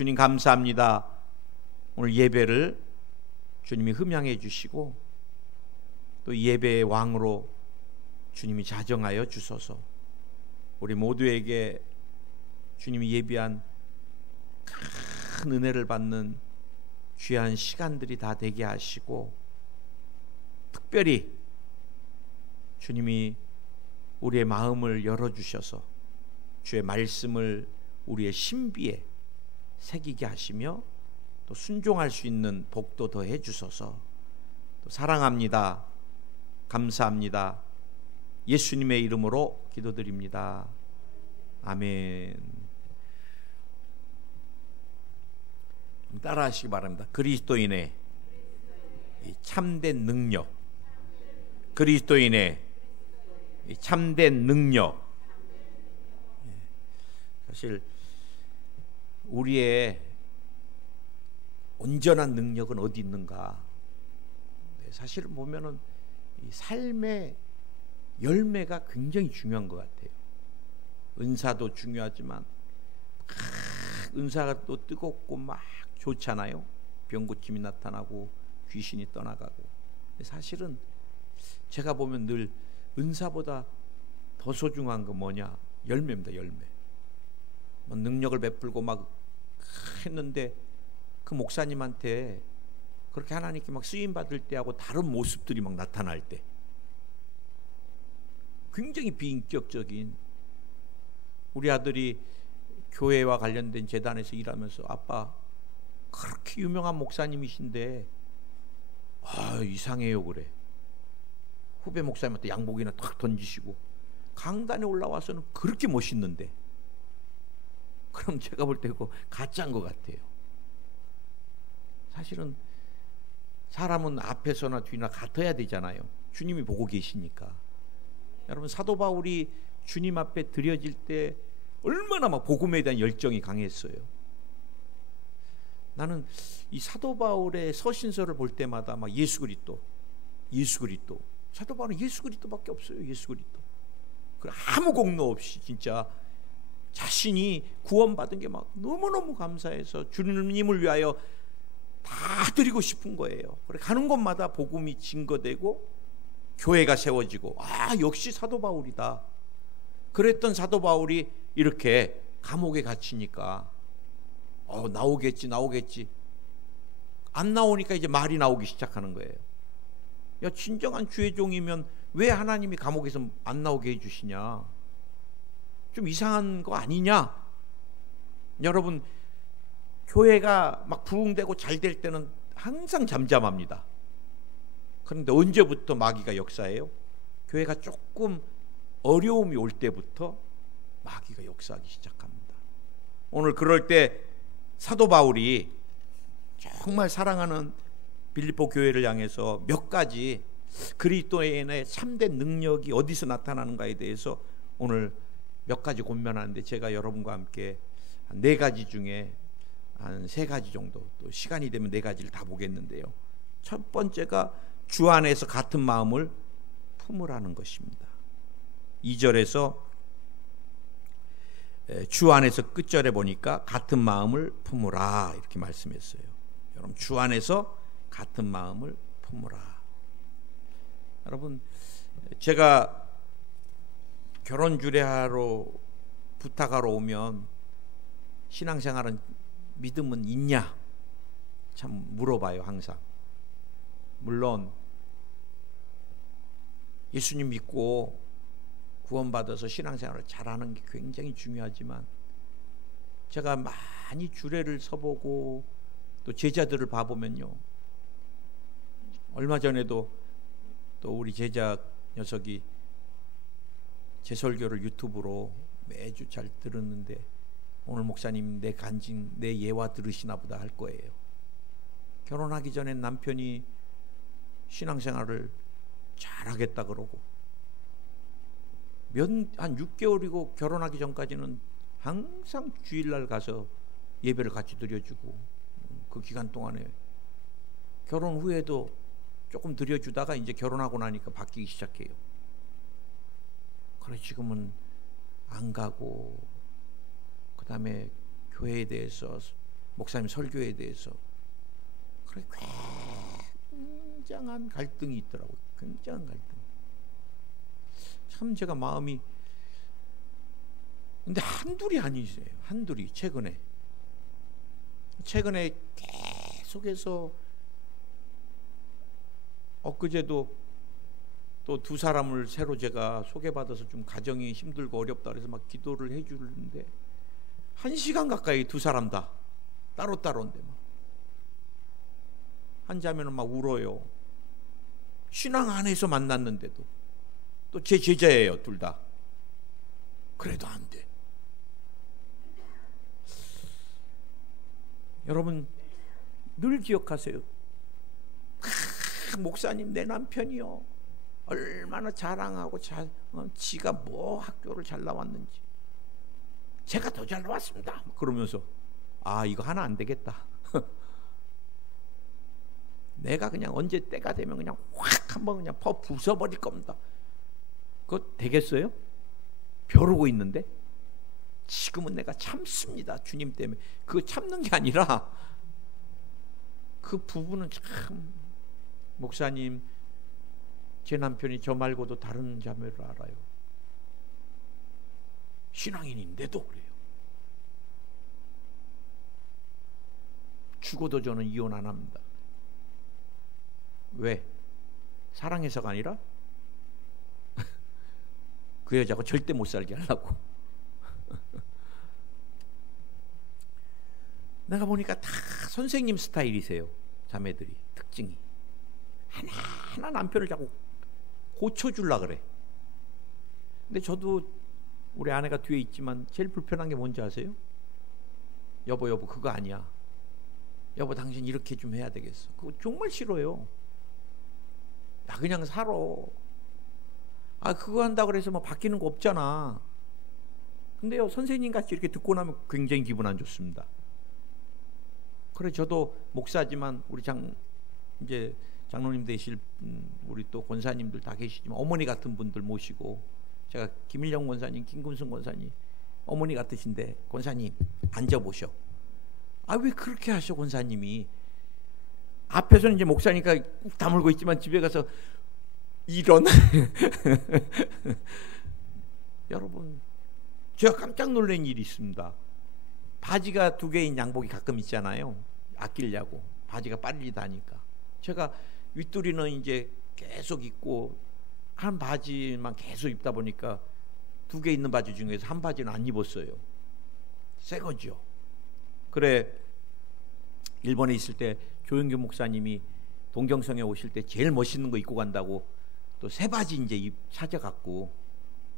주님 감사합니다. 오늘 예배를 주님이 흠양해 주시고 또 예배의 왕으로 주님이 자정하여 주소서. 우리 모두에게 주님이 예비한 큰 은혜를 받는 귀한 시간들이 다 되게 하시고, 특별히 주님이 우리의 마음을 열어주셔서 주의 말씀을 우리의 신비에 새기게 하시며 또 순종할 수 있는 복도 더해 주소서. 또 사랑합니다. 감사합니다. 예수님의 이름으로 기도드립니다. 아멘. 따라하시기 바랍니다. 그리스도인의 참된 능력, 그리스도인의 참된 능력. 사실 우리의 온전한 능력은 어디 있는가? 사실 보면은 이 삶의 열매가 굉장히 중요한 것 같아요. 은사도 중요하지만 은사가 또 뜨겁고 막 좋잖아요. 병고침이 나타나고 귀신이 떠나가고. 사실은 제가 보면 늘 은사보다 더 소중한 건 뭐냐? 열매입니다. 열매. 뭐 능력을 베풀고 막 했는데 그 목사님한테 그렇게 하나님께 막 쓰임 받을 때하고 다른 모습들이 막 나타날 때, 굉장히 비인격적인, 우리 아들이 교회와 관련된 재단에서 일하면서 아빠 그렇게 유명한 목사님이신데 이상해요 그래. 후배 목사님한테 양복이나 탁 던지시고 강단에 올라와서는 그렇게 멋있는데, 그럼 제가 볼 때 그거 가짜인 것 같아요. 사실은 사람은 앞에서나 뒤나 같아야 되잖아요. 주님이 보고 계시니까. 여러분, 사도 바울이 주님 앞에 드려질 때 얼마나 막 복음에 대한 열정이 강했어요. 나는 이 사도 바울의 서신서를 볼 때마다 막 예수 그리스도, 예수 그리스도. 사도 바울은 예수 그리스도밖에 없어요. 예수 그리스도. 아무 공로 없이 진짜 자신이 구원받은 게 막 너무너무 감사해서 주님을 위하여 다 드리고 싶은 거예요. 그래 가는 곳마다 복음이 증거되고 교회가 세워지고, 역시 사도 바울이다. 그랬던 사도 바울이 이렇게 감옥에 갇히니까 나오겠지 안 나오니까 이제 말이 나오기 시작하는 거예요. 야, 진정한 주의 종이면 왜 하나님이 감옥에서 안 나오게 해주시냐? 좀 이상한 거 아니냐? 여러분, 교회가 막 부흥되고 잘 될 때는 항상 잠잠합니다. 그런데 언제부터 마귀가 역사해요? 교회가 조금 어려움이 올 때부터 마귀가 역사하기 시작합니다. 오늘 그럴 때 사도 바울이 정말 사랑하는 빌립보 교회를 향해서 몇 가지 그리스도인의 참된 능력이 어디서 나타나는가에 대해서 오늘 몇 가지 고민하는데, 제가 여러분과 함께 한 4가지 중에 한 3가지 정도, 또 시간이 되면 4가지를 다 보겠는데요. 첫 번째가 주 안에서 같은 마음을 품으라는 것입니다. 2절에서 주 안에서 끝절에 보니까 같은 마음을 품으라 이렇게 말씀했어요. 여러분, 주 안에서 같은 마음을 품으라. 여러분, 제가 결혼 주례하러 부탁하러 오면 신앙생활은 믿음은 있냐 참 물어봐요. 항상. 물론 예수님 믿고 구원받아서 신앙생활을 잘하는 게 굉장히 중요하지만, 제가 많이 주례를 서보고 또 제자들을 봐보면요, 얼마 전에도 또 우리 제자 녀석이 제 설교를 유튜브로 매주 잘 들었는데, 오늘 목사님 내 간증, 내 예화 들으시나 보다 할 거예요. 결혼하기 전에 남편이 신앙생활을 잘하겠다 그러고, 한 6개월이고 결혼하기 전까지는 항상 주일날 가서 예배를 같이 드려주고, 그 기간 동안에 결혼 후에도 조금 드려주다가 이제 결혼하고 나니까 바뀌기 시작해요. 그래 지금은 안 가고, 그 다음에 교회에 대해서 목사님 설교에 대해서. 그래, 굉장한 갈등이 있더라고요. 굉장한 갈등. 참 제가 마음이, 근데 한둘이 아니세요. 한둘이 최근에 계속해서 엊그제도 또 두 사람을 새로 제가 소개받아서 좀 가정이 힘들고 어렵다 그래서 막 기도를 해주는데 1시간 가까이 두 사람 다 따로따로인데 막 한 자매는 막 울어요. 신앙 안에서 만났는데도 또 제 제자예요, 둘 다. 그래도 안 돼. 여러분 늘 기억하세요. 목사님, 내 남편이요, 얼마나 자랑하고 지가 뭐 학교를 잘 나왔는지, 제가 더 잘 나왔습니다 그러면서, 아, 이거 하나 안 되겠다. 내가 그냥 언제 때가 되면 그냥 확 한번 그냥 퍼 부숴버릴 겁니다. 그거 되겠어요? 벼르고 있는데 지금은 내가 참습니다, 주님 때문에. 그거 참는 게 아니라 그 부분은 참, 목사님, 제 남편이 저 말고도 다른 자매를 알아요. 신앙인인데도 그래요. 죽어도 저는 이혼 안 합니다. 왜? 사랑해서가 아니라 그 여자하고 절대 못 살게 하려고. 내가 보니까 다 선생님 스타일이세요, 자매들이. 특징이 하나하나 남편을 자꾸 고쳐주려고 그래. 근데 저도 우리 아내가 뒤에 있지만 제일 불편한 게 뭔지 아세요? 여보 그거 아니야. 여보, 당신 이렇게 좀 해야 되겠어. 그거 정말 싫어요. 야, 그냥 살아. 아, 그거 한다 그래서 뭐 바뀌는 거 없잖아. 근데요, 선생님 같이 이렇게 듣고 나면 굉장히 기분 안 좋습니다. 그래, 저도 목사지만 우리 이제 장로님 되실 우리 또 권사님들 다 계시지만 어머니 같은 분들 모시고, 제가 김일영 권사님, 김금순 권사님 어머니 같으신데, 권사님 앉아보셔. 아, 왜 그렇게 하셔, 권사님이. 앞에서는 이제 목사니까 꾹 다물고 있지만 집에 가서 이런 여러분, 제가 깜짝 놀란 일이 있습니다. 바지가 2개인 양복이 가끔 있잖아요. 아끼려고 바지가 빨리다니까. 제가 윗도리는 이제 계속 입고 한 바지만 계속 입다 보니까 2개 있는 바지 중에서 한 바지는 안 입었어요. 새 거죠. 그래, 일본에 있을 때 조영규 목사님이 동경성에 오실 때 제일 멋있는 거 입고 간다고 또 새 바지 이제 찾아갖고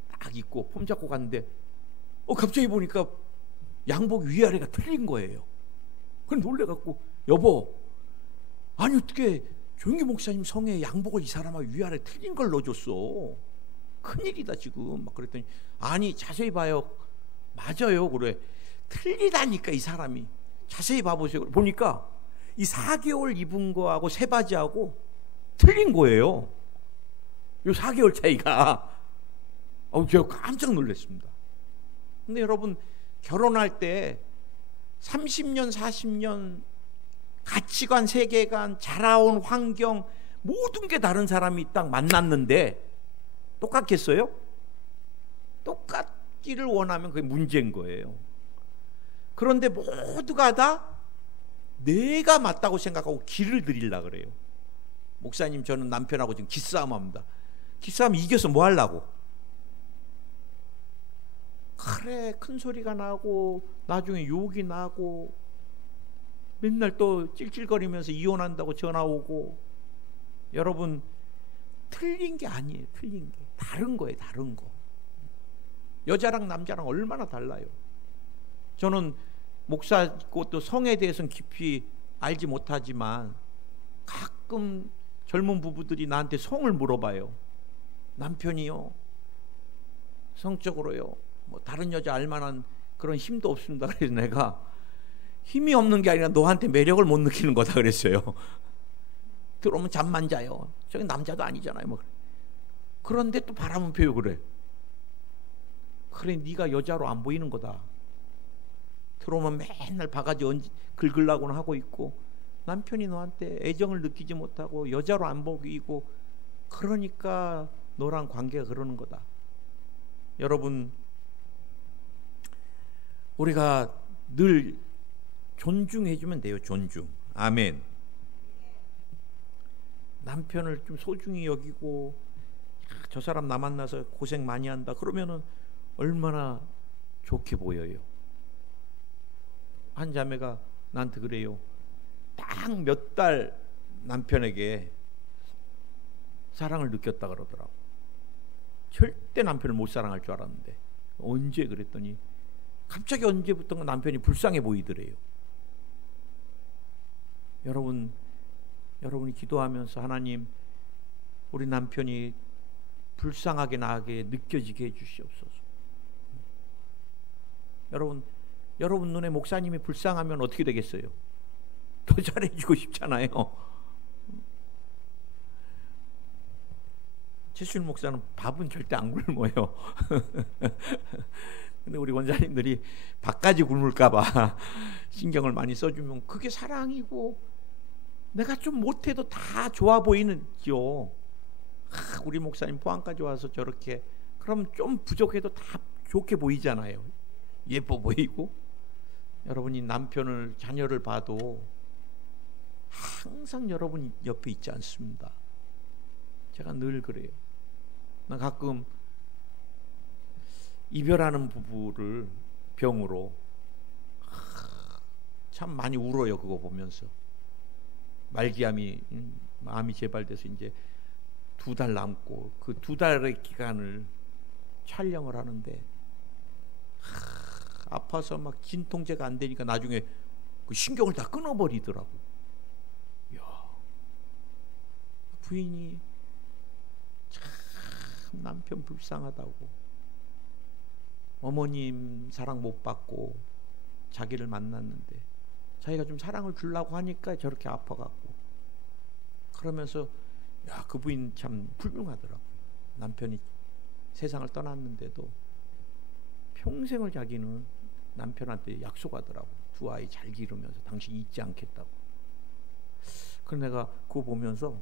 딱 입고 폼 잡고 갔는데, 갑자기 보니까 양복 위아래가 틀린 거예요. 그래 놀래갖고, 여보, 아니 어떻게 조영규 목사님 성에 양복을 이 사람아 위아래 틀린 걸 넣어줬어? 큰일이다 지금. 막 그랬더니, 아니 자세히 봐요. 맞아요. 그래, 틀리다니까 이 사람이. 자세히 봐보세요. 보니까 이 4개월 입은 거하고 새 바지하고 틀린 거예요. 요 4개월 차이가. 제가 깜짝 놀랐습니다. 근데 여러분, 결혼할 때 30년 40년 가치관, 세계관, 자라온 환경 모든 게 다른 사람이 딱 만났는데 똑같겠어요? 똑같기를 원하면 그게 문제인 거예요. 그런데 모두가 다 내가 맞다고 생각하고 길을 들이려고 그래요. 목사님, 저는 남편하고 지금 기싸움 합니다. 기싸움 이겨서 뭐 하려고? 그래, 큰 소리가 나고 나중에 욕이 나고 맨날 또 찔찔거리면서 이혼한다고 전화 오고. 여러분, 틀린 게 아니에요. 틀린 게 다른 거예요. 다른 거. 여자랑 남자랑 얼마나 달라요. 저는 목사고 또 성에 대해서는 깊이 알지 못하지만 가끔 젊은 부부들이 나한테 성을 물어봐요. 남편이요, 성적으로요, 뭐 다른 여자 알만한 그런 힘도 없습니다. 그래서 내가 힘이 없는 게 아니라 너한테 매력을 못 느끼는 거다 그랬어요. 들어오면 잠만 자요. 저기 남자도 아니잖아요. 뭐. 그런데 또 바람은 펴요. 그래, 네가 여자로 안 보이는 거다. 들어오면 맨날 바가지 긁으려고는 하고 있고, 남편이 너한테 애정을 느끼지 못하고 여자로 안 보이고, 그러니까 너랑 관계가 그러는 거다. 여러분, 우리가 늘 존중해주면 돼요. 존중. 아멘. 남편을 좀 소중히 여기고, 저 사람 나 만나서 고생 많이 한다 그러면은 얼마나 좋게 보여요. 한 자매가 나한테 그래요. 딱 몇 달 남편에게 사랑을 느꼈다 그러더라고. 절대 남편을 못 사랑할 줄 알았는데, 언제 그랬더니 갑자기 언제부턴가 남편이 불쌍해 보이더래요. 여러분이 기도하면서 하나님, 우리 남편이 불쌍하게 나게 느껴지게 해주시옵소서. 여러분 눈에 목사님이 불쌍하면 어떻게 되겠어요? 더 잘해주고 싶잖아요. 최수일 목사는 밥은 절대 안 굶어요. 근데 우리 원사님들이 밥까지 굶을까봐 신경을 많이 써주면 그게 사랑이고, 내가 좀 못해도 다 좋아 보이는죠. 우리 목사님 포항까지 와서 저렇게, 그럼 좀 부족해도 다 좋게 보이잖아요. 예뻐 보이고. 여러분이 남편을, 자녀를 봐도 항상 여러분 옆에 있지 않습니다. 제가 늘 그래요. 나 가끔 이별하는 부부를 병으로 참 많이 울어요. 그거 보면서. 말기암이 암이 재발돼서 이제 2달 남고, 그 2달의 기간을 촬영을 하는데 아파서 막 진통제가 안 되니까 나중에 그 신경을 다 끊어버리더라고. 야, 부인이 참 남편 불쌍하다고, 어머님 사랑 못 받고 자기를 만났는데 자기가 좀 사랑을 주려고 하니까 저렇게 아파갖고, 그러면서 야, 그 부인 참 훌륭하더라고. 남편이 세상을 떠났는데도 평생을 자기는 남편한테 약속하더라고. 2 아이 잘 기르면서 당신 잊지 않겠다고. 그래서 내가 그거 보면서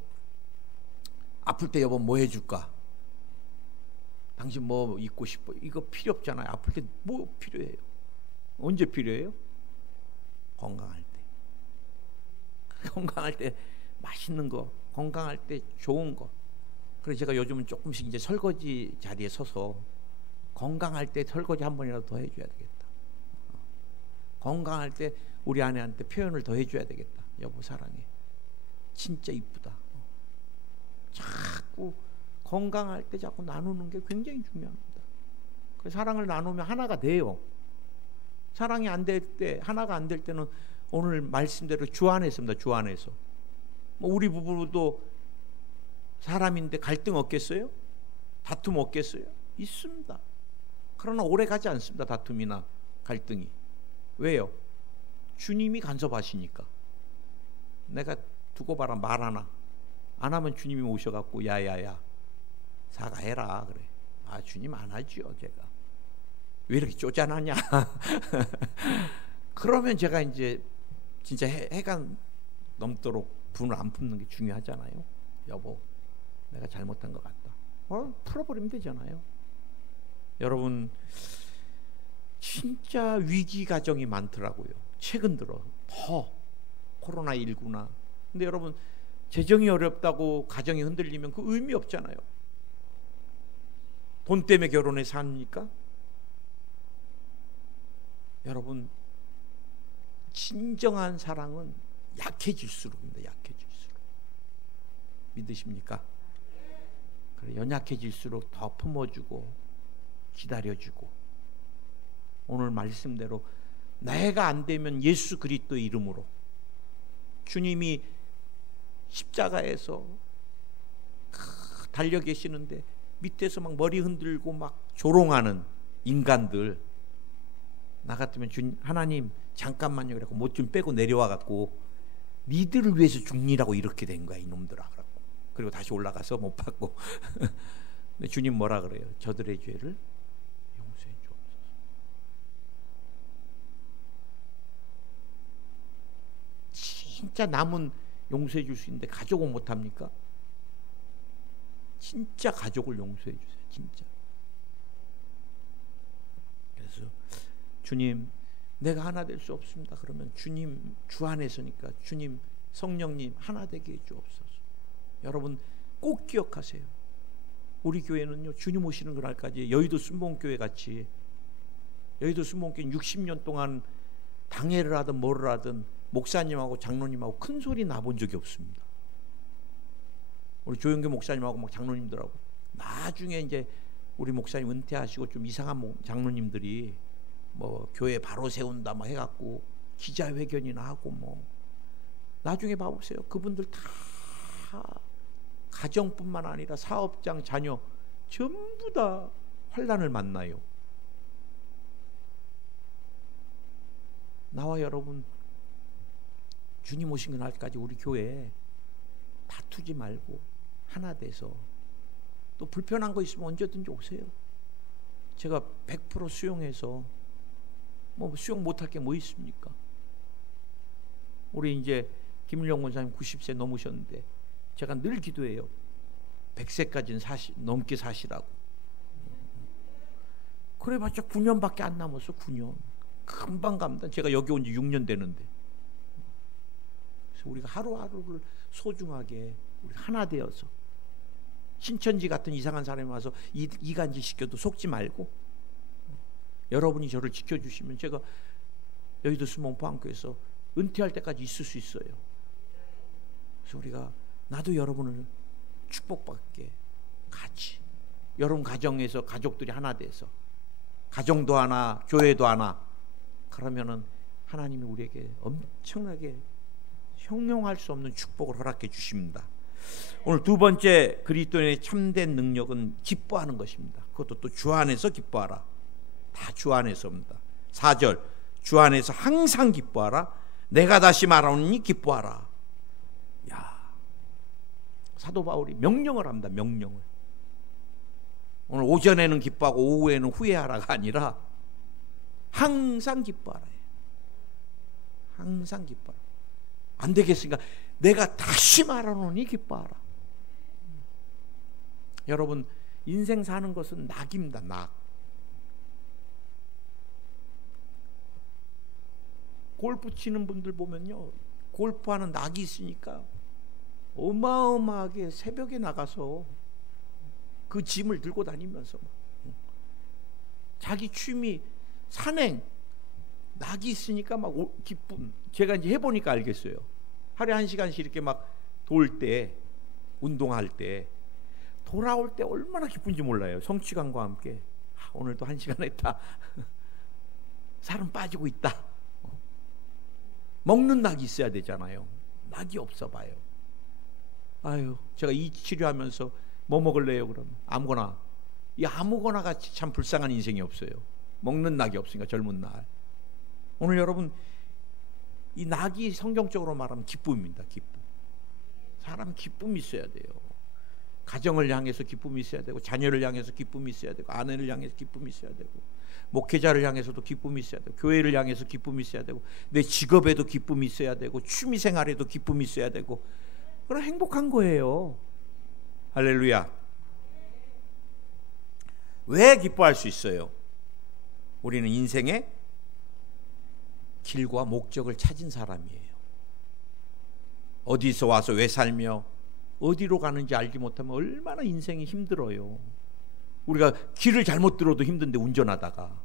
아플 때 여보 뭐 해줄까? 당신 뭐 입고 싶어? 이거 필요 없잖아요. 아플 때 뭐 필요해요? 언제 필요해요? 건강할 때. 건강할 때 맛있는 거, 건강할 때 좋은 거. 그래서 제가 요즘은 조금씩 이제 설거지 자리에 서서 건강할 때 설거지 한 번이라도 더 해줘야 되겠다. 건강할 때 우리 아내한테 표현을 더 해줘야 되겠다. 여보 사랑해. 진짜 이쁘다. 자꾸 건강할 때 자꾸 나누는 게 굉장히 중요합니다. 그 사랑을 나누면 하나가 돼요. 사랑이 안 될 때, 하나가 안 될 때는 오늘 말씀대로 주 안에서입니다. 주 안에서. 뭐 우리 부부도 사람인데 갈등 없겠어요? 다툼 없겠어요? 있습니다. 그러나 오래 가지 않습니다. 다툼이나 갈등이. 왜요? 주님이 간섭하시니까. 내가 두고 봐라 말 하나 안 하면 주님이 오셔갖고 야야야 사과해라 그래. 아 주님 안 하죠. 제가 왜 이렇게 쪼잔하냐. 그러면 제가 이제 진짜 해가 넘도록 분을 안 품는 게 중요하잖아요. 여보 내가 잘못한 것 같다. 풀어버리면 되잖아요. 여러분 진짜 위기 가정이 많더라고요. 최근 들어 더 코로나19나. 근데 여러분 재정이 어렵다고 가정이 흔들리면 그 의미 없잖아요. 돈 때문에 결혼해 삽니까? 여러분 진정한 사랑은 약해질수록입니다. 약해질수록. 믿으십니까? 그래, 연약해질수록 더 품어주고 기다려주고, 오늘 말씀대로 내가 안 되면 예수 그리스도의 이름으로 주님이 십자가에서 달려 계시는데 밑에서 막 머리 흔들고 막 조롱하는 인간들, 나 같으면 하나님 잠깐만요 그래갖고 못 좀 빼고 내려와 갖고 니들을 위해서 죽니라고 이렇게 된 거야 이놈들아. 그리고 다시 올라가서 못 받고. 근데 주님 뭐라 그래요? 저들의 죄를 용서해 주옵소서. 진짜 남은 용서해 줄 수 있는데 가족은 못합니까? 진짜 가족을 용서해 주세요. 진짜. 그래서 주님, 내가 하나 될 수 없습니다. 그러면 주님 주 안에서니까 주님 성령님 하나 되게 해 주옵소서. 여러분 꼭 기억하세요. 우리 교회는요, 주님 오시는 그날까지 여의도 순복음교회 같이, 여의도 순복음교회 60년 동안 당회를 하든 뭐를 하든 목사님하고 장로님하고 큰 소리 나본 적이 없습니다. 우리 조영규 목사님하고 막 장로님들하고, 나중에 이제 우리 목사님 은퇴하시고 좀 이상한 장로님들이 뭐 교회 바로 세운다 뭐 해갖고 기자회견이나 하고, 뭐 나중에 봐보세요. 그분들 다 가정뿐만 아니라 사업장, 자녀 전부 다 환난을 만나요. 나와 여러분 주님 오신 그날까지 우리 교회 다투지 말고 하나 돼서, 또 불편한 거 있으면 언제든지 오세요. 제가 100% 수용해서, 뭐 수용 못할 게 뭐 있습니까? 우리 이제 김일영 권사님 90세 넘으셨는데 제가 늘 기도해요. 100세까지는 넘게 사시라고. 그래봤자 9년밖에 안 남았어. 9년 금방 갑니다. 제가 여기 온 지 6년 되는데. 그래서 우리가 하루하루를 소중하게 우리 하나 되어서, 신천지 같은 이상한 사람이 와서 이간질 시켜도 속지 말고, 여러분이 저를 지켜주시면 제가 여의도 수목포항교에서 은퇴할 때까지 있을 수 있어요. 그래서 우리가 나도 여러분을 축복받게 같이, 여러분 가정에서 가족들이 하나 돼서, 가정도 하나, 교회도 하나, 그러면은 하나님이 우리에게 엄청나게 형용할 수 없는 축복을 허락해 주십니다. 오늘 두 번째 그리스도인의 참된 능력은 기뻐하는 것입니다. 그것도 또 주 안에서 기뻐하라. 다 주 안에서입니다. 4절, 주 안에서 항상 기뻐하라. 내가 다시 말하노니 기뻐하라. 야, 사도 바울이 명령을 합니다. 명령을. 오늘 오전에는 기뻐하고 오후에는 후회하라가 아니라 항상 기뻐하라. 항상 기뻐하라. 안 되겠으니까 내가 다시 말하노니 기뻐하라. 여러분, 인생 사는 것은 낙입니다. 낙. 골프 치는 분들 보면요, 골프하는 낙이 있으니까 어마어마하게 새벽에 나가서 그 짐을 들고 다니면서 자기 취미 산행, 낙이 있으니까 막 기쁨. 제가 이제 해보니까 알겠어요. 하루에 1시간씩 이렇게 막 돌 때, 운동할 때, 돌아올 때 얼마나 기쁜지 몰라요. 성취감과 함께 오늘도 1시간 했다. 살은 빠지고 있다. 먹는 낙이 있어야 되잖아요. 낙이 없어 봐요. 아유, 제가 이 치료하면서 뭐 먹을래요? 그러면 아무거나. 이 아무거나 같이 참 불쌍한 인생이 없어요. 먹는 낙이 없으니까, 젊은 날. 오늘 여러분, 이 낙이 성경적으로 말하면 기쁨입니다. 기쁨. 사람 기쁨이 있어야 돼요. 가정을 향해서 기쁨이 있어야 되고, 자녀를 향해서 기쁨이 있어야 되고, 아내를 향해서 기쁨이 있어야 되고, 목회자를 향해서도 기쁨이 있어야 되고, 교회를 향해서 기쁨이 있어야 되고, 내 직업에도 기쁨이 있어야 되고, 취미생활에도 기쁨이 있어야 되고, 그럼 행복한 거예요. 할렐루야. 왜 기뻐할 수 있어요? 우리는 인생의 길과 목적을 찾은 사람이에요. 어디서 와서 왜 살며 어디로 가는지 알지 못하면 얼마나 인생이 힘들어요. 우리가 길을 잘못 들어도 힘든데, 운전하다가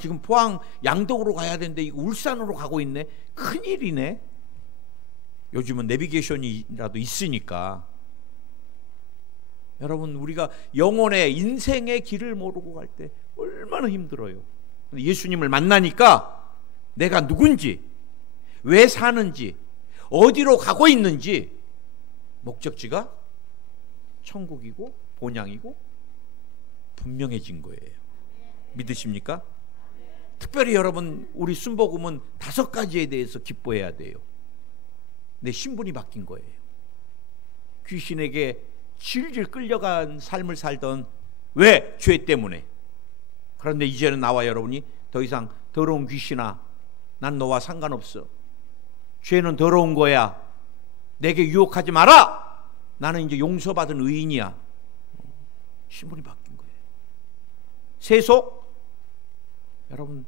지금 포항 양덕으로 가야 되는데 이거 울산으로 가고 있네. 큰일이네. 요즘은 내비게이션이라도 있으니까. 여러분, 우리가 영혼의 인생의 길을 모르고 갈 때 얼마나 힘들어요. 근데 예수님을 만나니까 내가 누군지, 왜 사는지, 어디로 가고 있는지, 목적지가 천국이고 본향이고 분명해진 거예요. 믿으십니까? 특별히 여러분, 우리 순복음은 5가지에 대해서 기뻐해야 돼요. 내 신분이 바뀐 거예요. 귀신에게 질질 끌려간 삶을 살던, 왜? 죄 때문에. 그런데 이제는 나와 여러분이 더 이상 더러운 귀신아, 난 너와 상관없어. 죄는 더러운 거야. 내게 유혹하지 마라. 나는 이제 용서받은 의인이야. 신분이 바뀐 거예요. 세속? 여러분,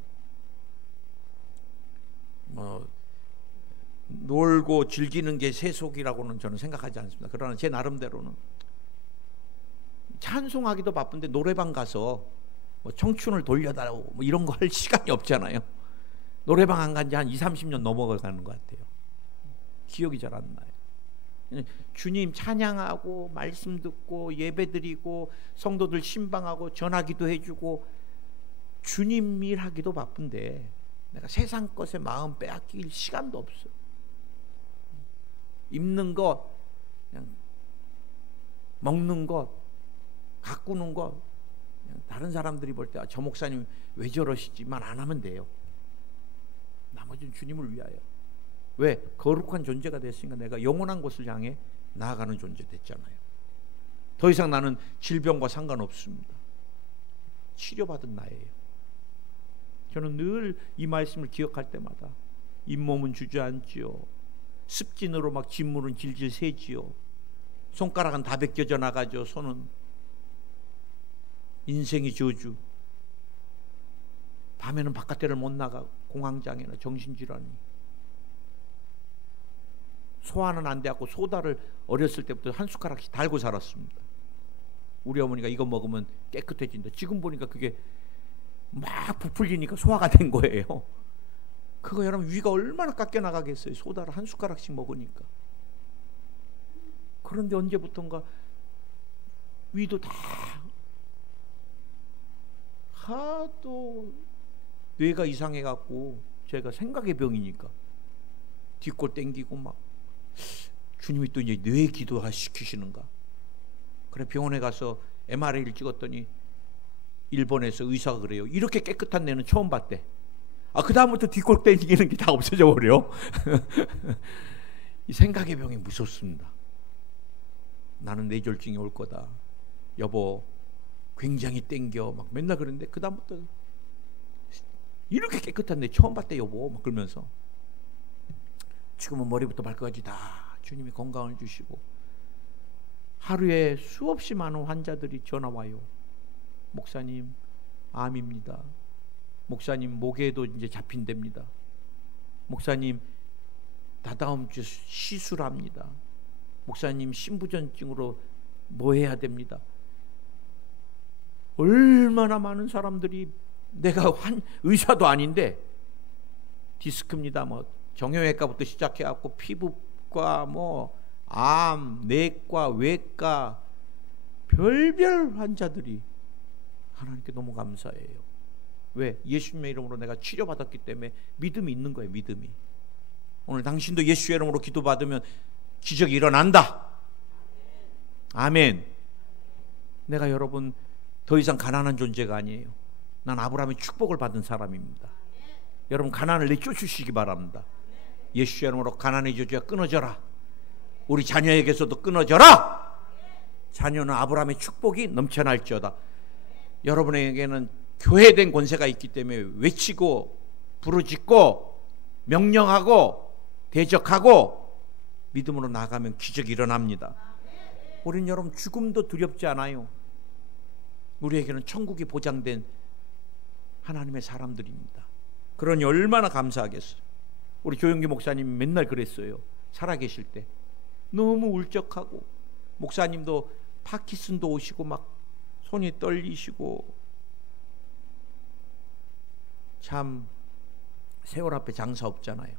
놀고 즐기는 게 세속이라고는 저는 생각하지 않습니다. 그러나 제 나름대로는 찬송하기도 바쁜데 노래방 가서 청춘을 돌려달라고 이런 거 할 시간이 없잖아요. 노래방 안 간 지 한 20-30년 넘어가는 것 같아요. 기억이 잘 안 나요. 주님 찬양하고 말씀 듣고 예배 드리고 성도들 신방하고 전화기도 해주고 주님 일하기도 바쁜데 내가 세상 것에 마음 빼앗길 시간도 없어. 입는 것, 그냥 먹는 것, 가꾸는 것, 그냥 다른 사람들이 볼 때 저 목사님 왜 저러시지만 안 하면 돼요. 나머지는 주님을 위하여. 왜? 거룩한 존재가 됐으니까 내가 영원한 곳을 향해 나아가는 존재 됐잖아요. 더 이상 나는 질병과 상관없습니다. 치료받은 나예요. 저는 늘 이 말씀을 기억할 때마다 잇몸은 주저앉지요. 습진으로 막 진물은 질질 새지요. 손가락은 다 벗겨져 나가죠. 손은 인생이 저주. 밤에는 바깥에를 못 나가. 공황장애나 정신질환이. 소화는 안 돼갖고 소다를 어렸을 때부터 한 숟가락씩 달고 살았습니다. 우리 어머니가 이거 먹으면 깨끗해진다. 지금 보니까 그게 막 부풀리니까 소화가 된 거예요. 그거 여러분 위가 얼마나 깎여 나가겠어요. 소다를 한 숟가락씩 먹으니까. 그런데 언제부턴가 위도 다 하도 뇌가 이상해갖고 제가 생각의 병이니까 뒷골 땡기고 막 주님이 또 이제 뇌 기도하 시키시는가. 그래 병원에 가서 MRI를 찍었더니 일본에서 의사가 그래요. 이렇게 깨끗한 뇌는 처음 봤대. 그 다음부터 뒷골 땡기는 게 다 없어져 버려. 이 생각의 병이 무섭습니다. 나는 뇌졸중이 올 거다. 여보 굉장히 땡겨 막 맨날 그랬는데 그 다음부터 이렇게 깨끗한 뇌 처음 봤대 여보 막 그러면서 지금은 머리부터 발끝까지 다 주님이 건강을 주시고 하루에 수없이 많은 환자들이 전화 와요. 목사님 암입니다. 목사님 목에도 이제 잡힌답니다. 목사님 다다음 주 시술합니다. 목사님 신부전증으로 뭐 해야 됩니다. 얼마나 많은 사람들이 내가 의사도 아닌데 디스크입니다. 뭐 정형외과부터 시작해갖고 피부과 뭐 암, 내과, 외과 별별 환자들이 하나님께 너무 감사해요. 왜? 예수님의 이름으로 내가 치료받았기 때문에 믿음이 있는 거예요. 믿음이. 오늘 당신도 예수의 이름으로 기도받으면 기적이 일어난다. 아멘. 내가 여러분 더 이상 가난한 존재가 아니에요. 난 아브라함의 축복을 받은 사람입니다. 여러분 가난을 내쫓으시기 바랍니다. 예수의 이름으로 가난의 저주가 끊어져라. 우리 자녀에게서도 끊어져라. 자녀는 아브라함의 축복이 넘쳐날지어다. 여러분에게는 교회된 권세가 있기 때문에 외치고 부르짖고 명령하고 대적하고 믿음으로 나가면 기적이 일어납니다. 우리는 여러분 죽음도 두렵지 않아요. 우리에게는 천국이 보장된 하나님의 사람들입니다. 그러니 얼마나 감사하겠어요. 우리 조영기 목사님이 맨날 그랬어요. 살아계실 때 너무 울적하고 목사님도 파킨슨도 오시고 막 손이 떨리시고 참 세월 앞에 장사 없잖아요.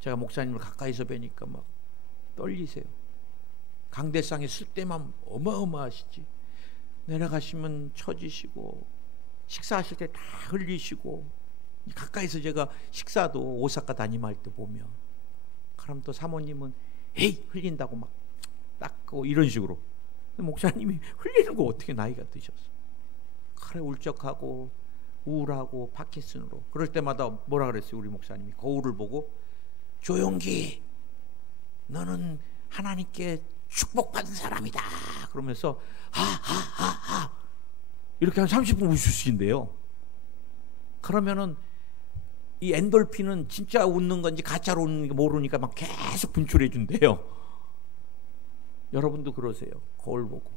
제가 목사님을 가까이서 뵈니까 막 떨리세요. 강대상에 쓸 때만 어마어마하시지. 내려가시면 처지시고 식사하실 때 다 흘리시고 가까이서 제가 식사도 오사카 담임할 때 보면 그럼 또 사모님은 에이 흘린다고 막 닦고 이런 식으로. 목사님이 흘리는 거 어떻게 나이가 드셔서 그래 울적하고 우울하고 파킨슨으로 그럴 때마다 뭐라 그랬어요. 우리 목사님이 거울을 보고 조용기 너는 하나님께 축복받은 사람이다 그러면서 하하하하 이렇게 한 30분 웃으신대요. 그러면은 이 엔돌핀은 진짜 웃는 건지 가짜로 웃는 게 모르니까 막 계속 분출해 준대요. 여러분도 그러세요. 거울 보고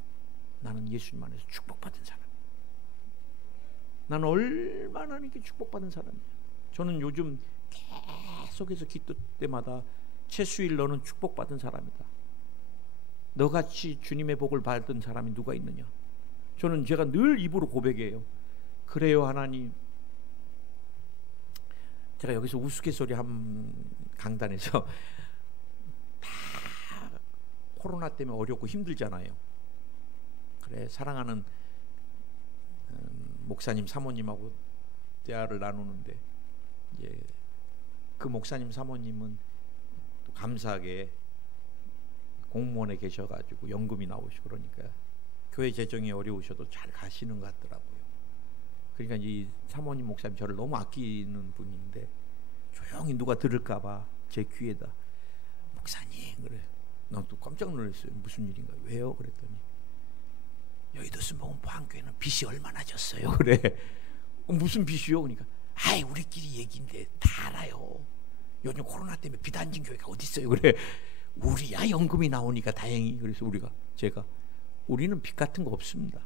나는 예수님 안에서 축복받은 사람. 나는 얼마나 이렇게 축복받은 사람이야. 저는 요즘 계속해서 기도 때마다 최수일 너는 축복받은 사람이다. 너같이 주님의 복을 받은 사람이 누가 있느냐. 저는 제가 늘 입으로 고백해요. 그래요 하나님. 제가 여기서 우스갯소리 한 강단에서 다 코로나 때문에 어렵고 힘들잖아요. 그래 사랑하는 목사님 사모님하고 대화를 나누는데 이제 그 목사님 사모님은 또 감사하게 공무원에 계셔가지고 연금이 나오시고 그러니까 교회 재정이 어려우셔도 잘 가시는 것 같더라고요. 그러니까 이 사모님 목사님 저를 너무 아끼는 분인데 조용히 누가 들을까봐 제 귀에다 목사님 그래. 난 또 깜짝 놀랐어요. 무슨 일인가? 왜요? 그랬더니 여의도 순복음 포항교회는 빚이 얼마나 졌어요? 그래. 무슨 빚이요? 그러니까 아이 우리끼리 얘기인데 다 알아요. 요즘 코로나 때문에 빚 안 진 교회가 어디 있어요? 그래. 우리야 연금이 나오니까 다행히. 그래서 제가 우리는 빚 같은 거 없습니다.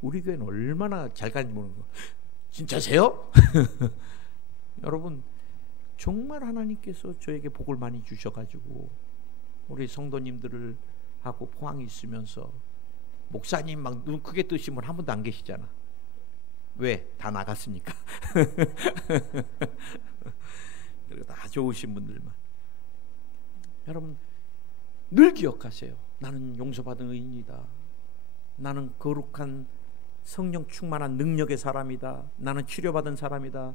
우리 교회는 얼마나 잘 가는지 모르는 거. 진짜세요? 여러분 정말 하나님께서 저에게 복을 많이 주셔가지고 우리 성도님들을 하고 포항에 있으면서 목사님 막 눈 크게 뜨신 분 한 분도 안 계시잖아. 왜? 다 나갔으니까. 그리고 다 좋으신 분들만. 여러분 늘 기억하세요. 나는 용서받은 의인이다. 나는 거룩한 성령 충만한 능력의 사람이다. 나는 치료받은 사람이다.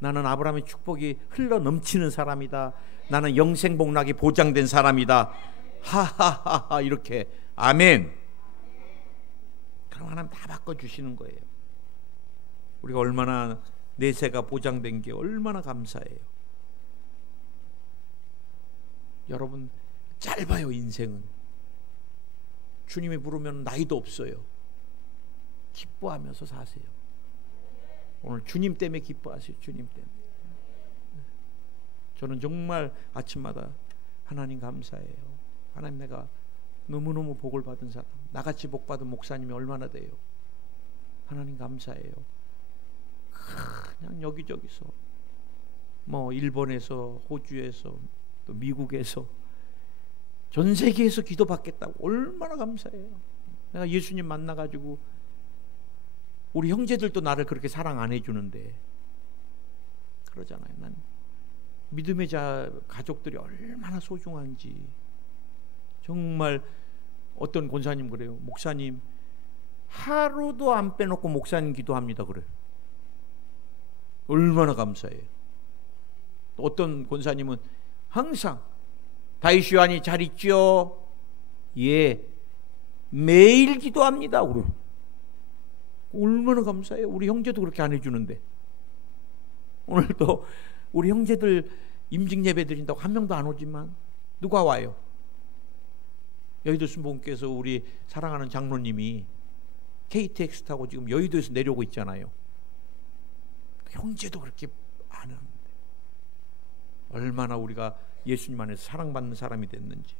나는 아브라함의 축복이 흘러 넘치는 사람이다. 나는 영생 복락이 보장된 사람이다. 하하하하 이렇게 아멘. 그럼 하나님 다 바꿔주시는 거예요. 우리가 얼마나 내세가 보장된 게 얼마나 감사해요. 여러분 짧아요 인생은. 주님이 부르면 나이도 없어요. 기뻐하면서 사세요. 오늘 주님 때문에 기뻐하세요. 주님 때문에. 저는 정말 아침마다 하나님 감사해요. 하나님 내가 너무너무 복을 받은 사람, 나같이 복 받은 목사님이 얼마나 돼요. 하나님 감사해요. 그냥 여기저기서 뭐 일본에서 호주에서 또 미국에서 전 세계에서 기도받겠다고 얼마나 감사해요. 내가 예수님 만나가지고 우리 형제들도 나를 그렇게 사랑 안 해주는데 그러잖아요. 난 믿음의 가족들이 얼마나 소중한지. 정말 어떤 권사님 그래요. 목사님 하루도 안 빼놓고 목사님 기도합니다. 그래. 얼마나 감사해요. 또 어떤 권사님은 항상 다윗 요한이 잘 있죠? 예, 매일 기도합니다. 그래. 얼마나 감사해요. 우리 형제도 그렇게 안 해주는데. 오늘도 우리 형제들 임직 예배 드린다고 한 명도 안 오지만 누가 와요? 여의도 순복음교회에서 우리 사랑하는 장로님이 KTX 타고 지금 여의도에서 내려오고 있잖아요. 형제도 그렇게 안 하는데 얼마나 우리가 예수님 안에서 사랑받는 사람이 됐는지.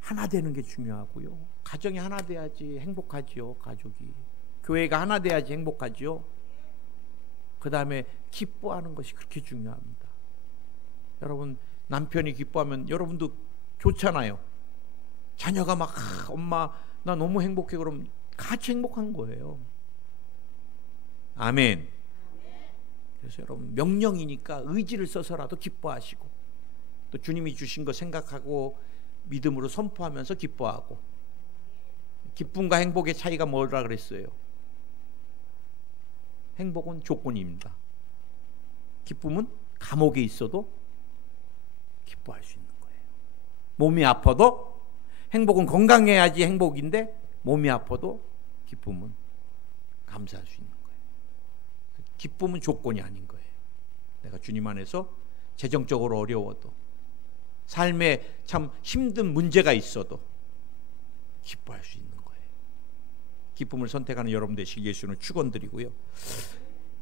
하나 되는 게 중요하고요. 가정이 하나 돼야지 행복하지요. 가족이. 교회가 하나 돼야지 행복하지요. 그 다음에 기뻐하는 것이 그렇게 중요합니다. 여러분 남편이 기뻐하면 여러분도 좋잖아요. 자녀가 막 엄마 나 너무 행복해 그러면 같이 행복한 거예요. 아멘. 그래서 여러분 명령이니까 의지를 써서라도 기뻐하시고 또 주님이 주신 거 생각하고 믿음으로 선포하면서 기뻐하고. 기쁨과 행복의 차이가 뭐라 그랬어요? 행복은 조건입니다. 기쁨은 감옥에 있어도 기뻐할 수 있는 거예요. 몸이 아파도 행복은 건강해야지 행복인데 몸이 아파도 기쁨은 감사할 수 있는 거예요. 기쁨은 조건이 아닌 거예요. 내가 주님 안에서 재정적으로 어려워도 삶에 참 힘든 문제가 있어도 기뻐할 수 있는 거예요. 기쁨을 선택하는 여러분 되시길 예수는 축원드리고요.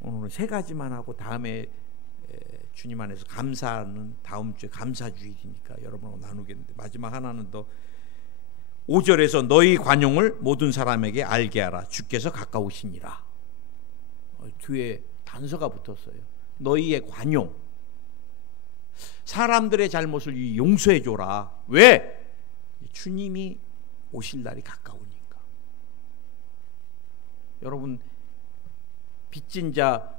오늘은 세 가지만 하고 다음에 주님 안에서 감사하는 다음 주에 감사주일이니까 여러분하고 나누겠는데, 마지막 하나는 더 5절에서 너희 관용을 모든 사람에게 알게 하라. 주께서 가까우시니라. 뒤에 단서가 붙었어요. 너희의 관용. 사람들의 잘못을 용서해 줘라. 왜? 주님이 오실 날이 가까우니까. 여러분, 빚진 자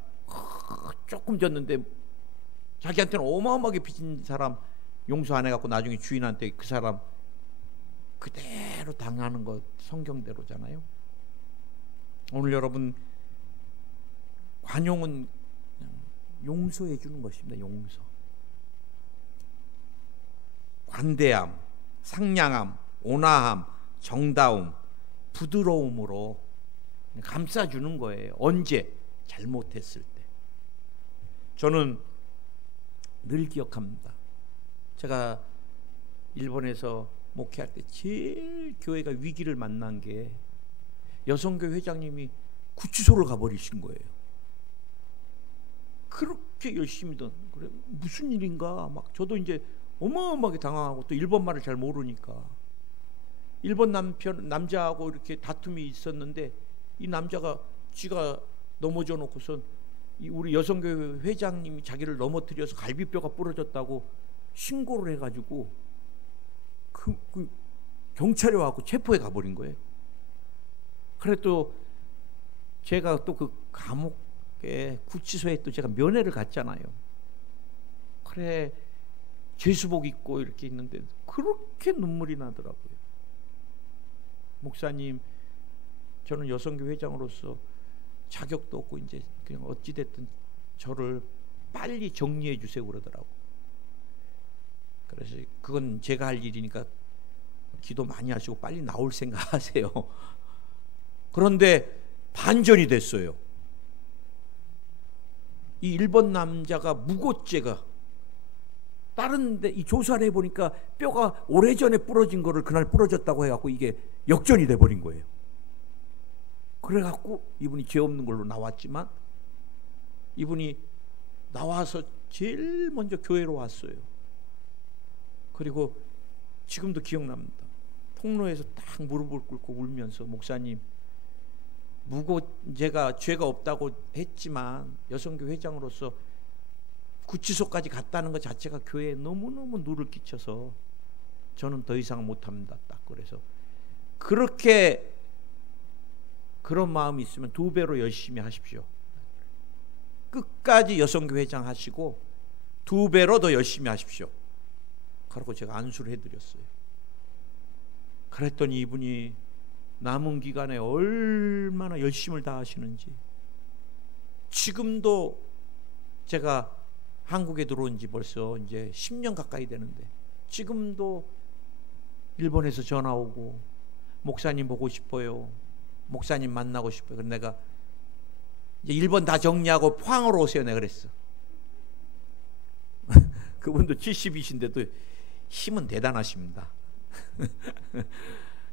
조금 졌는데 자기한테는 어마어마하게 빚진 사람 용서 안 해갖고 나중에 주인한테 그 사람 그대로 당하는 것 성경대로잖아요. 오늘 여러분, 관용은 용서해 주는 것입니다. 용서. 관대함, 상냥함, 온화함, 정다움, 부드러움으로 감싸주는 거예요. 언제? 잘못했을 때. 저는 늘 기억합니다. 제가 일본에서 목회할 때 제일 교회가 위기를 만난 게 여성교회 회장님이 구치소를 가버리신 거예요. 그렇게 열심히 그래 무슨 일인가 막 저도 이제 어마어마하게 당황하고, 또 일본말을 잘 모르니까 일본 남자하고 이렇게 다툼이 있었는데, 이 남자가 지가 넘어져 놓고선 우리 여성교회 회장님이 자기를 넘어뜨려서 갈비뼈가 부러졌다고 신고를 해가지고 그 경찰에 와서 체포해 가버린 거예요. 그래 또 제가 또 그 감옥에 구치소에 또 제가 면회를 갔잖아요. 그래 죄수복 입고 이렇게 있는데 그렇게 눈물이 나더라고요. 목사님, 저는 여성교회 회장으로서 자격도 없고 이제 그냥 어찌됐든 저를 빨리 정리해 주세요 그러더라고. 그래서 그건 제가 할 일이니까 기도 많이 하시고 빨리 나올 생각 하세요. 그런데 반전이 됐어요. 이 일본 남자가 무고죄가 다른데 이 조사를 해보니까 뼈가 오래전에 부러진 거를 그날 부러졌다고 해갖고 이게 역전이 돼버린 거예요. 그래갖고 이분이 죄 없는 걸로 나왔지만, 이분이 나와서 제일 먼저 교회로 왔어요. 그리고 지금도 기억납니다. 통로에서 딱 무릎을 꿇고 울면서, 목사님, 제가 죄가 없다고 했지만 여성교회 회장으로서 구치소까지 갔다는 것 자체가 교회에 너무너무 누를 끼쳐서 저는 더 이상 못합니다. 딱 그래서 그렇게 그런 마음이 있으면 2배로 열심히 하십시오. 끝까지 여성교회 회장 하시고 2배로 더 열심히 하십시오. 그러고 제가 안수를 해드렸어요. 그랬더니 이분이 남은 기간에 얼마나 열심을 다하시는지, 지금도 제가 한국에 들어온 지 벌써 이제 10년 가까이 되는데 지금도 일본에서 전화 오고 목사님 보고 싶어요, 목사님 만나고 싶어요. 그래서 내가 이제 일본 다 정리하고 포항으로 오세요 내가 그랬어. 그분도 70이신데도 힘은 대단하십니다.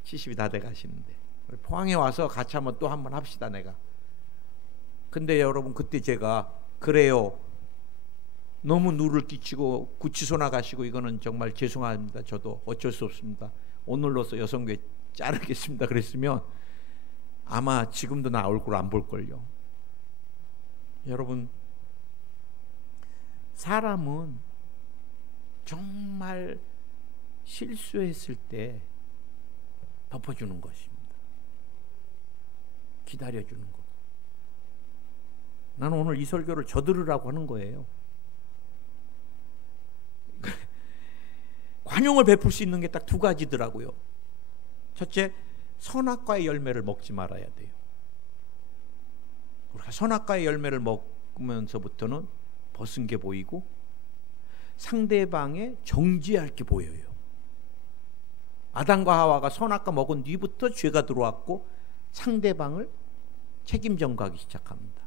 70이 다 돼가시는데 포항에 와서 같이 한번 또 한번 합시다 내가. 근데 여러분, 그때 제가 그래요, 너무 누를 끼치고 구치소나 가시고 이거는 정말 죄송합니다. 저도 어쩔 수 없습니다. 오늘로서 여성교회 자르겠습니다. 그랬으면 아마 지금도 나 얼굴 안 볼걸요. 여러분, 사람은 정말 실수했을 때 덮어주는 것입니다. 기다려주는 것. 나는 오늘 이 설교를 저들으라고 하는 거예요. 관용을 베풀 수 있는 게 딱 2가지더라고요. 첫째, 선악과의 열매를 먹지 말아야 돼요. 우리가 선악과의 열매를 먹으면서부터는 벗은 게 보이고 상대방의 정죄할 게 보여요. 아담과 하와가 선악과 먹은 뒤부터 죄가 들어왔고 상대방을 책임 전가하기 시작합니다.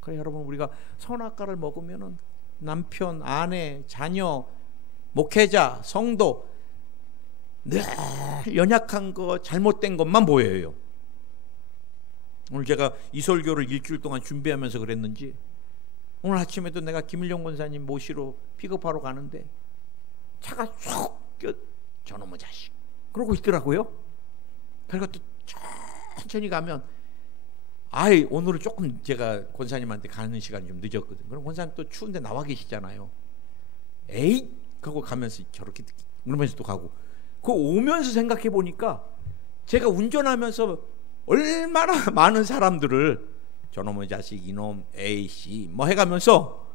그래 여러분, 우리가 선악과를 먹으면은 남편, 아내, 자녀, 목회자, 성도 늘 연약한 거, 잘못된 것만 보여요. 오늘 제가 이 설교를 일주일 동안 준비하면서 그랬는지 오늘 아침에도 내가 김일용 권사님 모시러 픽업하러 가는데 차가 쏙 껴 저놈의 자식 그러고 있더라고요. 그리고 또 천천히 가면 오늘은 조금 제가 권사님한테 가는 시간이 좀 늦었거든. 그럼 권사님 또 추운데 나와 계시잖아요. 에이 하고 가면서 저렇게 그러면서 또 가고 그 오면서 생각해 보니까 제가 운전하면서 얼마나 많은 사람들을 저놈의 자식 이놈 A씨 뭐 해가면서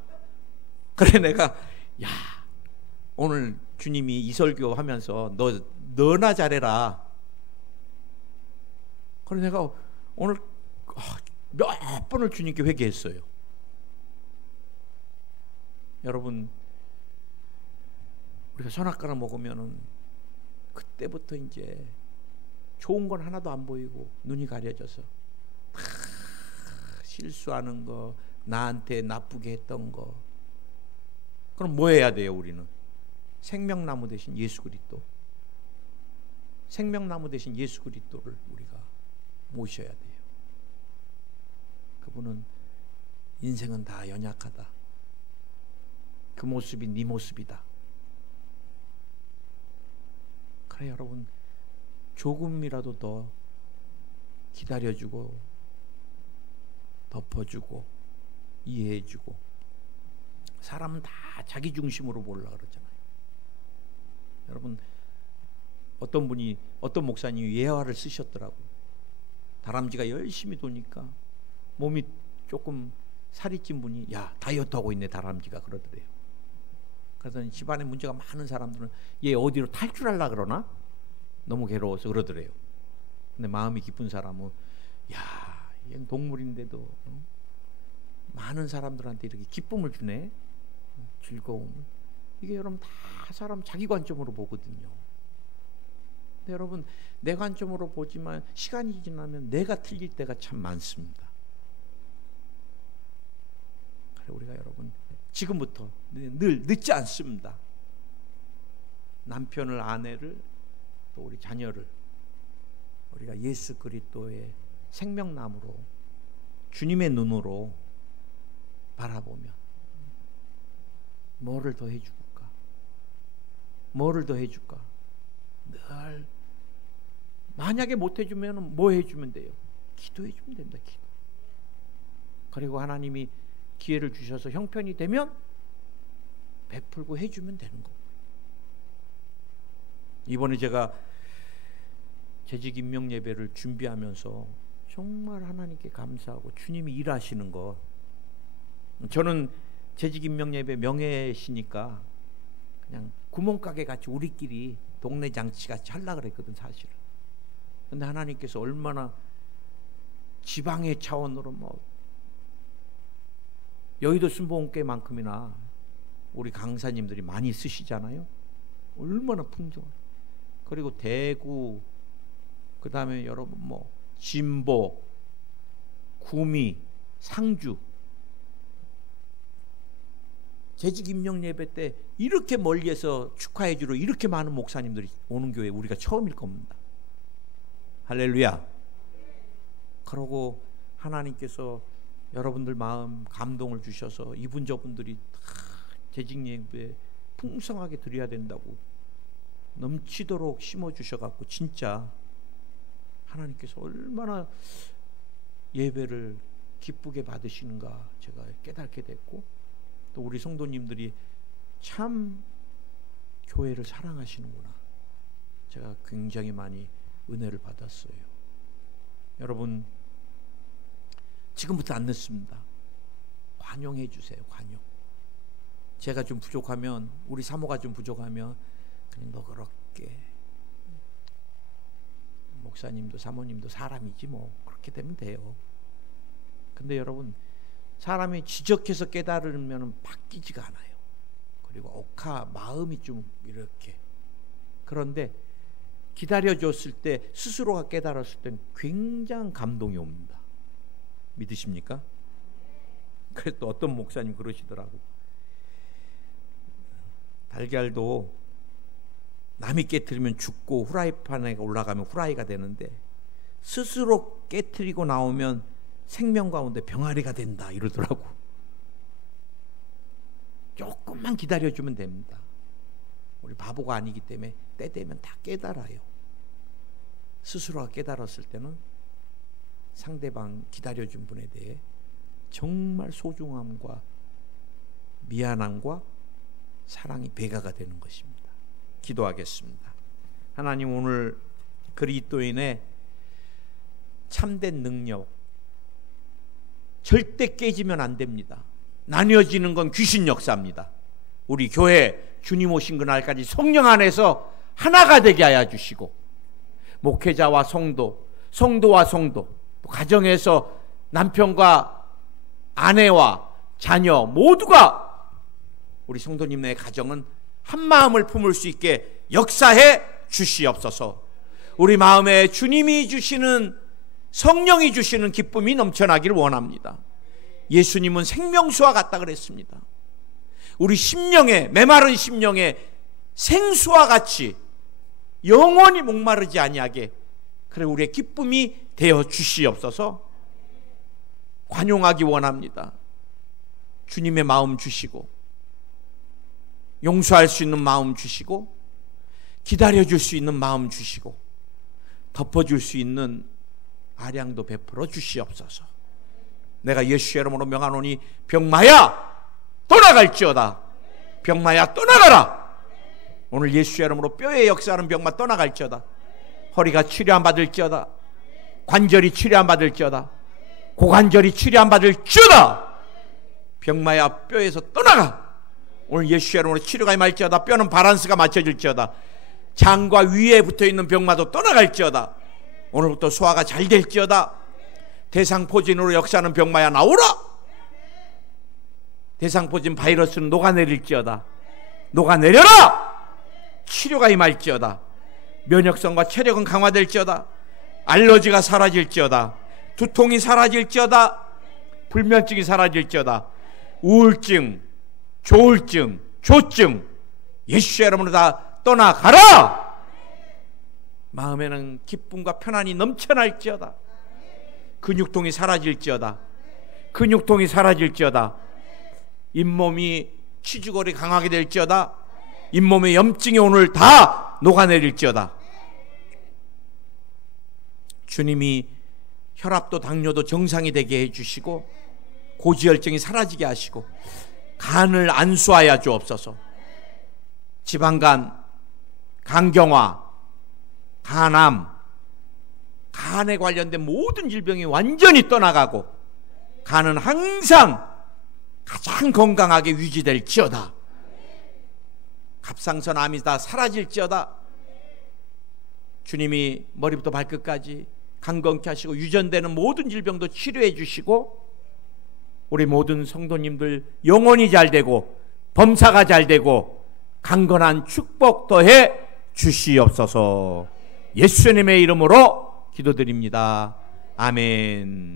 그래 내가 야 오늘 주님이 이 설교 하면서 너나 잘해라. 그래 내가 오늘 몇 번을 주님께 회개했어요. 여러분 우리가 선악과를 먹으면은 그때부터 이제 좋은 건 하나도 안 보이고 눈이 가려져서 실수하는 거 나한테 나쁘게 했던 거 그럼 뭐 해야 돼요? 우리는 생명나무 대신 예수 그리스도 생명나무 대신 예수 그리스도를 우리가 모셔야 돼요. 그분은 인생은 다 연약하다. 그 모습이 네 모습이다. 그래 여러분 조금이라도 더 기다려주고 덮어주고 이해해주고 사람은 다 자기 중심으로 보려고 그러잖아요. 여러분 어떤 목사님이 예화를 쓰셨더라고. 다람쥐가 열심히 도니까 몸이 조금 살이 찐 분이 야 다이어트하고 있네 다람쥐가 그러더래요. 그러더니 집안에 문제가 많은 사람들은 얘 어디로 탈출하려고 그러나? 너무 괴로워서 그러더래요. 근데 마음이 깊은 사람은 야 얘는 동물인데도 많은 사람들한테 이렇게 기쁨을 주네. 즐거움을. 이게 여러분 다 사람 자기 관점으로 보거든요. 근데 여러분 내 관점으로 보지만 시간이 지나면 내가 틀릴 때가 참 많습니다. 그래 우리가 여러분 지금부터 늘 늦지 않습니다. 남편을 아내를 또 우리 자녀를 우리가 예수 그리스도의 생명나무로 주님의 눈으로 바라보면 뭐를 더 해줄까? 뭐를 더 해줄까? 늘 만약에 못 해주면 뭐 해주면 돼요? 기도해주면 됩니다. 기도. 그리고 하나님이 기회를 주셔서 형편이 되면 베풀고 해주면 되는 거고요. 이번에 제가 재직 임명 예배를 준비하면서 정말 하나님께 감사하고 주님이 일하시는 거. 저는 재직 임명 예배 명예시니까 그냥 구멍가게 같이 우리끼리 동네 장치 같이 하려고 그랬거든 사실은. 근데 하나님께서 얼마나 지방의 차원으로 뭐 여의도 순복음교회만큼이나 우리 강사님들이 많이 쓰시잖아요. 얼마나 풍성한. 그리고 대구, 그 다음에 여러분 뭐 진보, 구미, 상주. 재직 임명 예배 때 이렇게 멀리에서 축하해 주러 이렇게 많은 목사님들이 오는 교회 우리가 처음일 겁니다. 할렐루야. 그러고 하나님께서 여러분들 마음 감동을 주셔서 이분 저분들이 다 재직 예배 풍성하게 드려야 된다고 넘치도록 심어주셔갖고 진짜 하나님께서 얼마나 예배를 기쁘게 받으시는가 제가 깨닫게 됐고, 또 우리 성도님들이 참 교회를 사랑하시는구나 제가 굉장히 많이 은혜를 받았어요. 여러분 지금부터 안 늦습니다. 관용해 주세요. 관용. 제가 좀 부족하면, 우리 사모가 좀 부족하면 그냥 너그럽게, 목사님도 사모님도 사람이지 뭐 그렇게 되면 돼요. 근데 여러분 사람이 지적해서 깨달으면 바뀌지가 않아요. 그리고 마음이 좀 이렇게, 그런데 기다려줬을 때 스스로가 깨달았을 땐 굉장한 감동이 옵니다. 믿으십니까? 그래서 또 어떤 목사님 그러시더라고. 달걀도 남이 깨트리면 죽고 후라이팬에 올라가면 후라이가 되는데 스스로 깨트리고 나오면 생명 가운데 병아리가 된다 이러더라고. 조금만 기다려주면 됩니다. 우리 바보가 아니기 때문에 때 되면 다 깨달아요. 스스로가 깨달았을 때는 상대방 기다려준 분에 대해 정말 소중함과 미안함과 사랑이 배가가 되는 것입니다. 기도하겠습니다. 하나님, 오늘 그리스도인의 참된 능력 절대 깨지면 안 됩니다. 나뉘어지는 건 귀신 역사입니다. 우리 교회 주님 오신 그날까지 성령 안에서 하나가 되게 하여 주시고, 목회자와 성도, 성도와 성도, 가정에서 남편과 아내와 자녀 모두가, 우리 성도님의 가정은 한 마음을 품을 수 있게 역사해 주시옵소서. 우리 마음에 주님이 주시는, 성령이 주시는 기쁨이 넘쳐나기를 원합니다. 예수님은 생명수와 같다 그랬습니다. 우리 심령에, 메마른 심령에 생수와 같이 영원히 목마르지 아니하게, 그래 우리의 기쁨이 되어 주시옵소서. 관용하기 원합니다. 주님의 마음 주시고, 용서할 수 있는 마음 주시고, 기다려줄 수 있는 마음 주시고, 덮어줄 수 있는 아량도 베풀어 주시옵소서. 내가 예수의 이름으로 명하노니 병마야 떠나갈지어다. 병마야 떠나가라. 오늘 예수의 이름으로 뼈에 역사하는 병마 떠나갈지어다. 허리가 치료 안 받을지어다. 관절이 치료 안 받을지어다. 고관절이 치료 안 받을지어다. 병마야 뼈에서 떠나가. 오늘 예수의 이름으로 치료가 임할지어다. 뼈는 바란스가 맞춰질지어다. 장과 위에 붙어있는 병마도 떠나갈지어다. 오늘부터 소화가 잘 될지어다. 대상포진으로 역사하는 병마야 나오라. 대상포진 바이러스는 녹아내릴지어다. 녹아내려라. 치료가 임할지어다. 면역성과 체력은 강화될지어다. 알러지가 사라질지어다. 두통이 사라질지어다. 불면증이 사라질지어다. 우울증, 조울증, 조증 예수의 이름으로 다 떠나가라. 마음에는 기쁨과 편안이 넘쳐날지어다. 근육통이 사라질지어다. 근육통이 사라질지어다. 잇몸이 치주골이 강하게 될지어다. 잇몸의 염증이 오늘 다 녹아내릴지어다. 주님이 혈압도 당뇨도 정상이 되게 해주시고, 고지혈증이 사라지게 하시고, 간을 안수하여 주옵소서. 지방간, 간경화, 간암, 간에 관련된 모든 질병이 완전히 떠나가고, 간은 항상 가장 건강하게 유지될지어다. 갑상선 암이 다 사라질지어다. 주님이 머리부터 발끝까지 강건케 하시고, 유전되는 모든 질병도 치료해 주시고, 우리 모든 성도님들 영혼이 잘 되고 범사가 잘 되고 강건한 축복 더해 주시옵소서. 예수님의 이름으로 기도드립니다. 아멘.